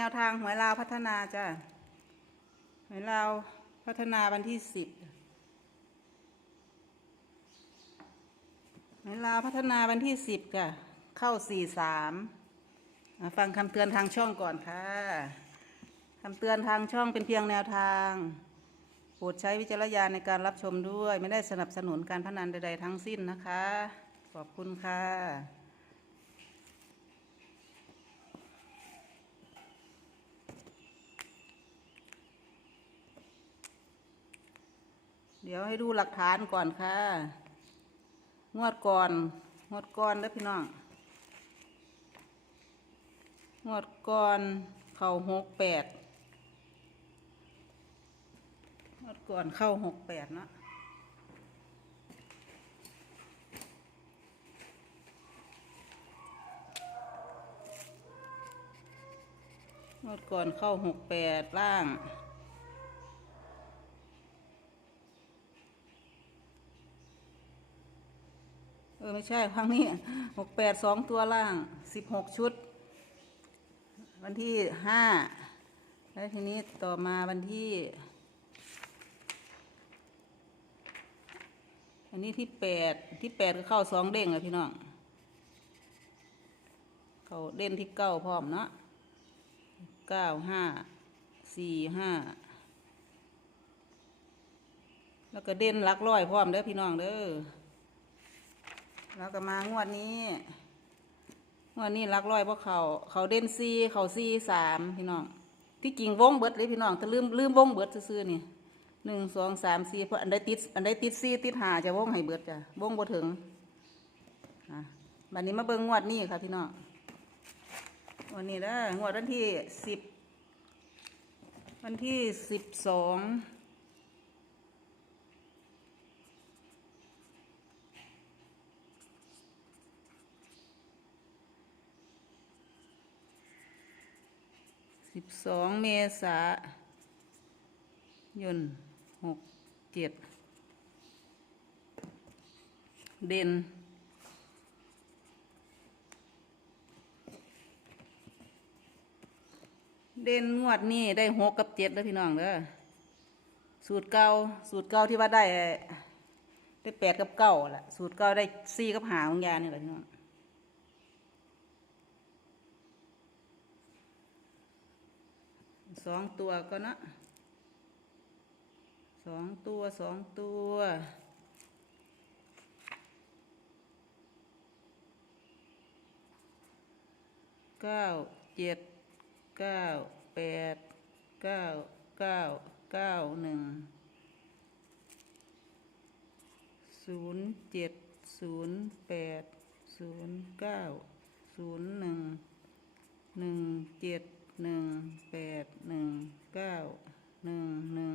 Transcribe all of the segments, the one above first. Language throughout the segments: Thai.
แนวทางหวยลาวพัฒนาจ้ะหวยลาวพัฒนาวันที่สิบหวยลาวพัฒนาวันที่สิบค่ะเข้าสี่สามฟังคำเตือนทางช่องก่อนค่ะคำเตือนทางช่องเป็นเพียงแนวทางโปรดใช้วิจารณญาณในการรับชมด้วย ไม่ได้สนับสนุนการพนันใด ๆ ทั้งสิ้นนะคะ ขอบคุณค่ะ เดี๋ยวให้ดูหลักฐานก่อนค่ะ งวดก่อน งวดก่อนเด้อพี่น้อง งวดก่อนเข้าหกแปด งวดก่อนเข้าหกแปดเนาะงวดก่อนเข้าหกแปดล่าง อไม่ใช่ครั้งนี้หกแปดสองตัวล่างสิบหกชุด วันที่ห้าแล้วทีนี้ต่อมาวันที่ อันนี้ที่แปดที่แปดก็เข้าสองเด้งอะพี่น้อง เขาเด่นที่เก้าพร้อมเนาะเก้าห้าสี่ห้าแล้วก็เด่นลักร้อยพร้อมเด้อพี่น้องเด้อ แล้วก็มางวดนี้ งวดนี้หลักร้อยเพราะเขาเขาเด่นซีเขาซีสามพี่น้อง ที่กิ่งวงเบิดเลยพี่น้องแต่ลืมลืมวงเบิดซื่อๆนี่หนึ่งสองสามสี่เพราะอันใดติดอันใดติดซีติดหาจะวงให้เบิดจ้ะวงบ่ถึงอะบัดนี้มาเบิ่งงวดนี้ค่ะพี่น้องงวันนี้นะงวดวันที่สิบวันที่สิบสอง สิบสองเมษายนหกเจ็ดเด่นเด่นงวดนี้ได้หกกับเจ็ดแล้วพี่น้องเด้อสูตรเก่าสูตรเก่าที่ว่าได้ได้แปดกับเก้าแหละสูตรเก่าได้สี่กับหาของยานี่แหละพี่น้อง สองตัวก็นะสองตัวสองตัวเก้าเจ็ดเก้าแปดเก้าเก้าเก้าหนึ่งศูนย์เจ็ดศูนย์แปดศูนย์เก้าศูนย์หนึ่งหนึ่งเจ็ด หนึ่งแปดหนึ่งเก้าหนึ่งหนึ่ง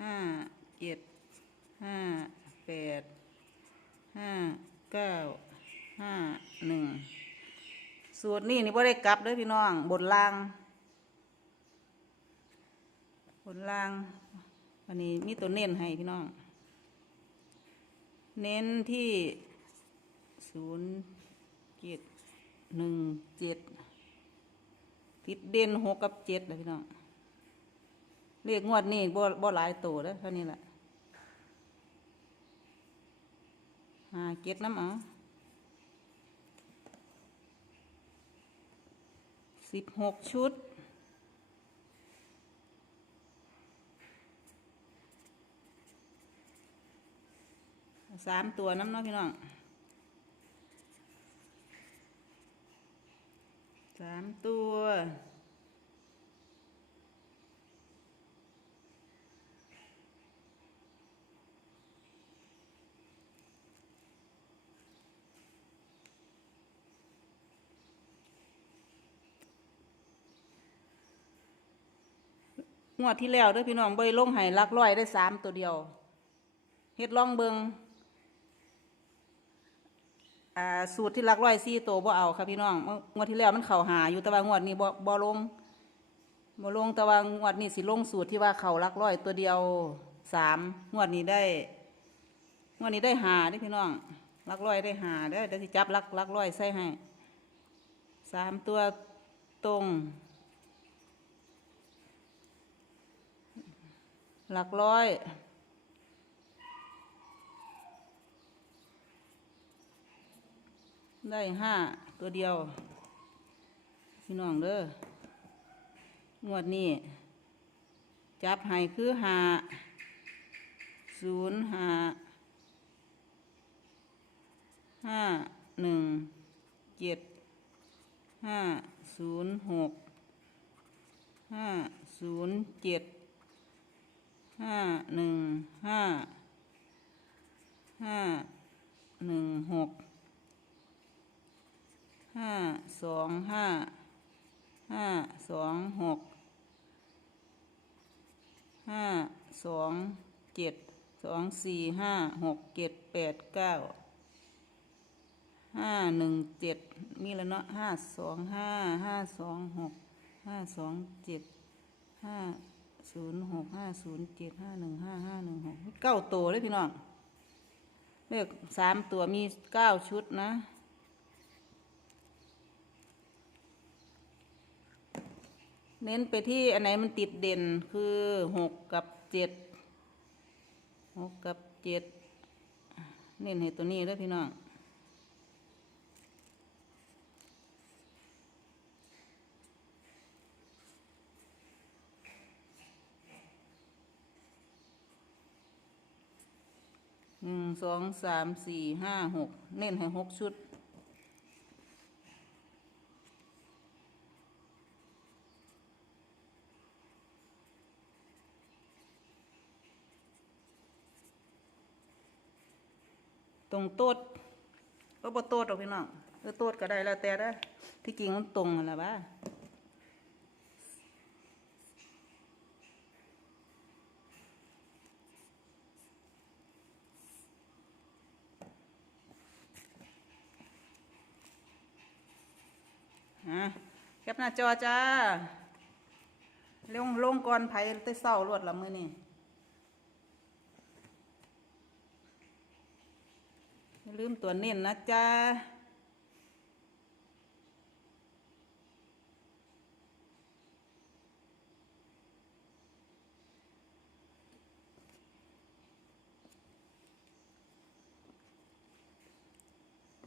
ห้าเจ็ดห้าแปดห้าเก้าห้าหนึ่งสูตรนี้นี่บ่ได้กลับเด้อพี่น้อง บนล่าง บนล่างวันนี้มีตัวเน้นให้พี่น้อง เน้นที่ศูนย์เจ็ดหนึ่งเจ็ด ติดเด่นหกกับเจ็ดเลยพี่น้องเรียกงวดนี้บ่บ่หลายตัวแล้วเท่านี้แหละหาเจ็ดน้ำเอาสิบหกชุดสามตัวน้ำเนาะพี่น้อง สามตัวงวดที่แล้วเด้วยพี่น้องใบลงไห้ลักร้อยได้สามตัวเดียวเฮ็ดล่องเบิง อ่าสูตรที่ลักร้อยสี่โตบ่เอาค่ะพี่น้องงวดที่แล้วมันเข่าหาอยู่แต่ว่างวดนี้บ่บ่ลงบ่ลงแต่ว่างวดนี้สิลงสูตรที่ว่าเข่าลักร้อยตัวเดียวสามงวดนี้ได้งวดนี้ได้หาเด้พี่น้องลักร้อยได้หาเด้อเดี๋ยวสิจับลักลักร้อยใส่ให้สามตัวตรงหลักร้อย ได้ห้าตัวเดียว พี่น้องเด้องวดนี้ จับให้คือหาศูนย์หาห้าหนึ่งเจ็ดห้าศูนย์หกห้าศูนย์เจ็ดห้าหนึ่งห้าห้าหนึ่งหก ห้าสองห้าห้าสองหกห้าสองเจ็ดสองสี่ห้าหกเจ็ดแปดเก้าห้าหนึ่งเจ็ดมีแล้วเนาะห้าสองห้าห้าสองหกห้าสองเจ็ดห้าศูนย์หกห้าศูนย์เจ็ดห้าหนึ่งห้าห้าหนึ่งหกเก้าตัวเลยพี่น้องเลขสามตัวมีเก้าชุดนะ เน้นไปที่อันไหนมันติดเด่นคือหกกับเจ็ดหกกับเจ็ดเน้นให้ตัวนี้แล้วพี่น้องหนึ่งสองสามสี่ห้าหกเน้นให้หกชุด ตรงโต๊ดก็บ่โต๊ดหรอกพี่น้องเออโต๊ดก็ได้แล้วแต่ได้ที่จริงมันตรงนั่นแหละบ้าฮะแคปหน้าจอจ้าลงลงก่อนไผเต้เศร้ารวดละมือนี่ อย่าลืมตัวเน้นนะจ๊ะ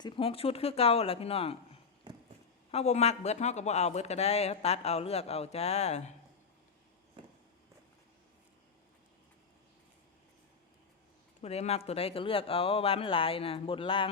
สิบหกชุดคือเก่าแหละพี่น้องเขาบ่มักเบิดเขาก็บ่เอาเบิดก็ได้เขาตัดเอาเลือกเอาจ้า ผู้ใดมักตัวใดก็เลือกเอาว่ามันหลายนะบนล่าง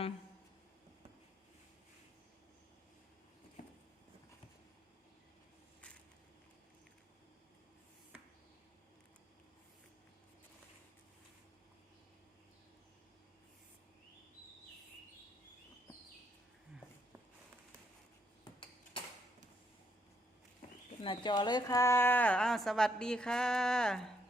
หน้าจอเลยค่ะ อ้าว สวัสดีค่ะ